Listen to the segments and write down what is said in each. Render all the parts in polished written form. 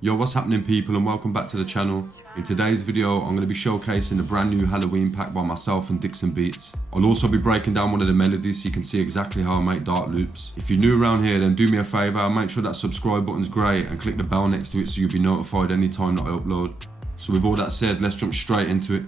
Yo, what's happening people, and welcome back to the channel. In today's video, I'm going to be showcasing the brand new Halloween pack by myself and Dixon Beats. I'll also be breaking down one of the melodies so you can see exactly how I make dart loops. If you're new around here, then do me a favour, make sure that subscribe button's grey and click the bell next to it so you'll be notified anytime that I upload. So with all that said, let's jump straight into it.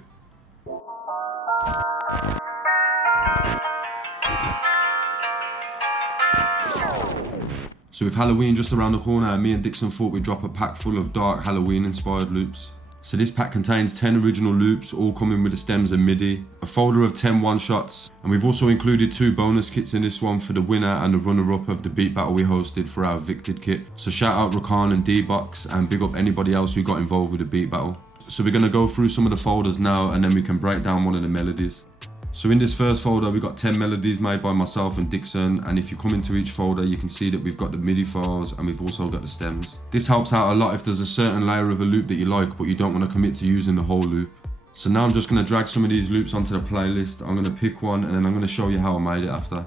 So with Halloween just around the corner, me and Dixon thought we'd drop a pack full of dark Halloween inspired loops. So this pack contains 10 original loops, all coming with the stems and MIDI, a folder of 10 one-shots, and we've also included 2 bonus kits in this one for the winner and the runner-up of the beat battle we hosted for our Evicted kit. So shout out Rakan and D-Box, and big up anybody else who got involved with the beat battle. So we're going to go through some of the folders now, and then we can break down one of the melodies. So in this first folder, we got 10 melodies made by myself and Dixon, and if you come into each folder, you can see that we've got the MIDI files and we've also got the stems. This helps out a lot if there's a certain layer of a loop that you like, but you don't want to commit to using the whole loop. So now I'm just going to drag some of these loops onto the playlist. I'm going to pick one and then I'm going to show you how I made it after.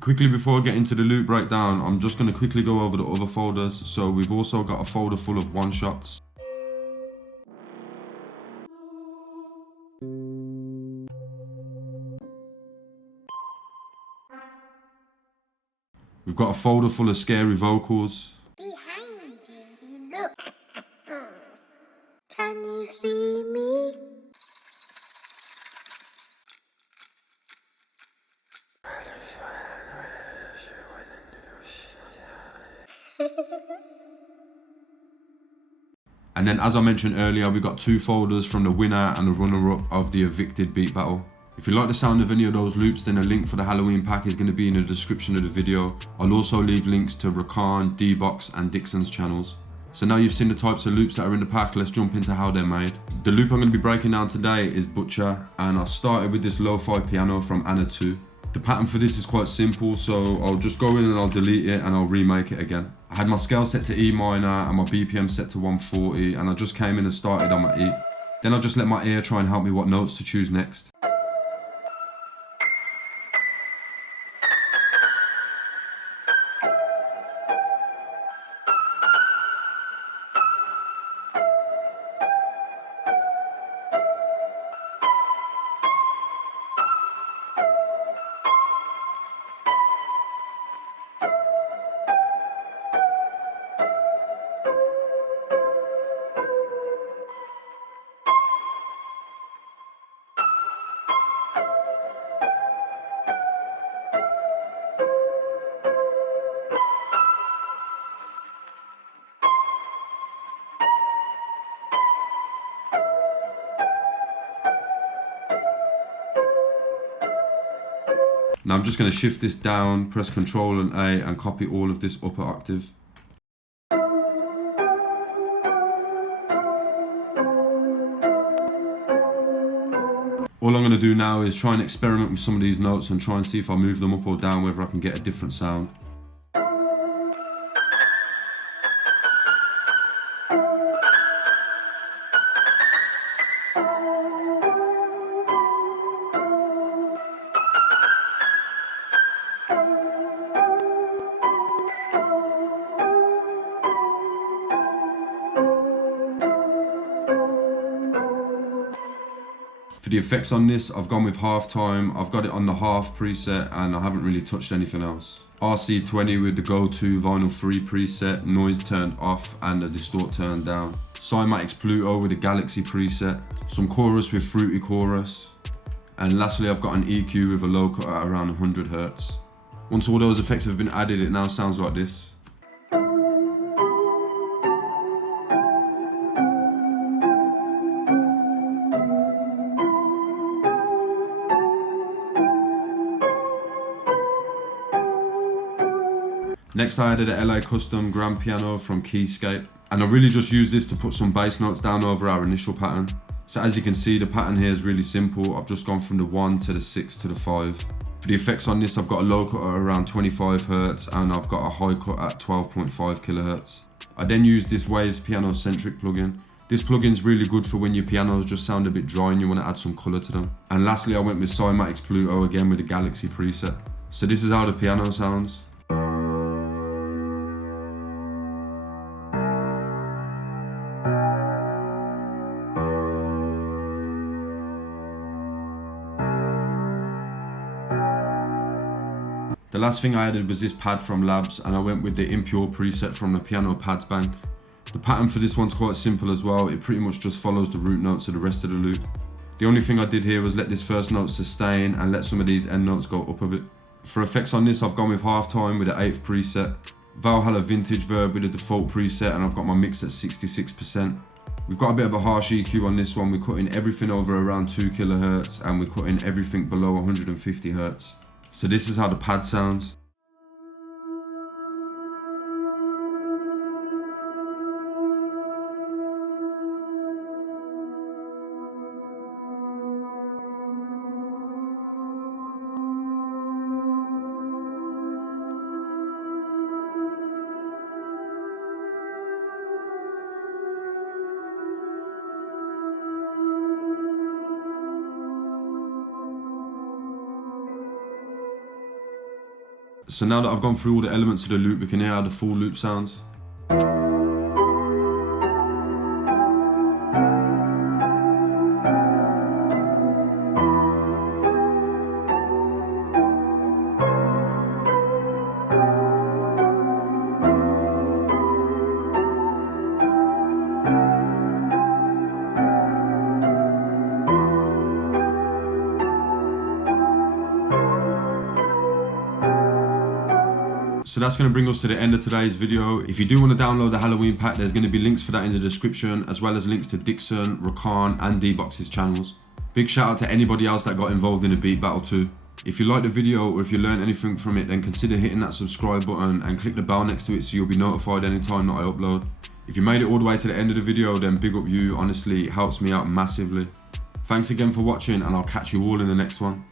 Quickly before I get into the loop breakdown, I'm just going to quickly go over the other folders. So we've also got a folder full of one-shots. We've got a folder full of scary vocals. Behind you, look. Can you see me? And then, as I mentioned earlier, we got 2 folders from the winner and the runner-up of the Evicted beat battle. If you like the sound of any of those loops, then a link for the Halloween pack is going to be in the description of the video. I'll also leave links to Rakan, D-Box and Dixon's channels. So now you've seen the types of loops that are in the pack, let's jump into how they're made. The loop I'm going to be breaking down today is Butcher, and I started with this lo-fi piano from Anna 2. The pattern for this is quite simple, so I'll just go in and I'll delete it and I'll remake it again. I had my scale set to E minor and my BPM set to 140, and I just came in and started on my E. Then I just let my ear try and help me what notes to choose next. Now I'm just going to shift this down, press Ctrl and A and copy all of this upper octave. All I'm going to do now is try and experiment with some of these notes and try and see if I move them up or down, whether I can get a different sound. For the effects on this, I've gone with half time. I've got it on the half preset and I haven't really touched anything else. RC20 with the go-to vinyl 3 preset, noise turned off and the distort turned down. Cymatics Pluto with the Galaxy preset, some chorus with fruity chorus. And lastly, I've got an EQ with a low cut at around 100 Hz. Once all those effects have been added, it now sounds like this. Next I added a LA Custom grand piano from Keyscape, and I really just used this to put some bass notes down over our initial pattern. So as you can see, the pattern here is really simple. I've just gone from the 1 to the 6 to the 5. For the effects on this, I've got a low cut at around 25 Hz and I've got a high cut at 12.5 kHz. I then used this Waves Piano Centric plugin. This plugin's really good for when your pianos just sound a bit dry and you want to add some colour to them. And lastly, I went with Cymatics Pluto again with the Galaxy preset. So this is how the piano sounds. The last thing I added was this pad from Labs, and I went with the Impure preset from the Piano Pads Bank. The pattern for this one's quite simple as well. It pretty much just follows the root notes of the rest of the loop. The only thing I did here was let this first note sustain and let some of these end notes go up a bit. For effects on this, I've gone with half time with the 8th preset, Valhalla Vintage Verb with the default preset, and I've got my mix at 66%. We've got a bit of a harsh EQ on this one. We're cutting everything over around 2 kHz and we're cutting everything below 150 Hz. So this is how the pad sounds. So now that I've gone through all the elements of the loop, we can hear how the full loop sounds. So that's going to bring us to the end of today's video. If you do want to download the Halloween pack, there's going to be links for that in the description, as well as links to Dixon, Rakan and D-Box's channels. Big shout out to anybody else that got involved in the beat battle too. If you liked the video or if you learned anything from it, then consider hitting that subscribe button and click the bell next to it so you'll be notified anytime that I upload. If you made it all the way to the end of the video, then big up you. Honestly, it helps me out massively. Thanks again for watching and I'll catch you all in the next one.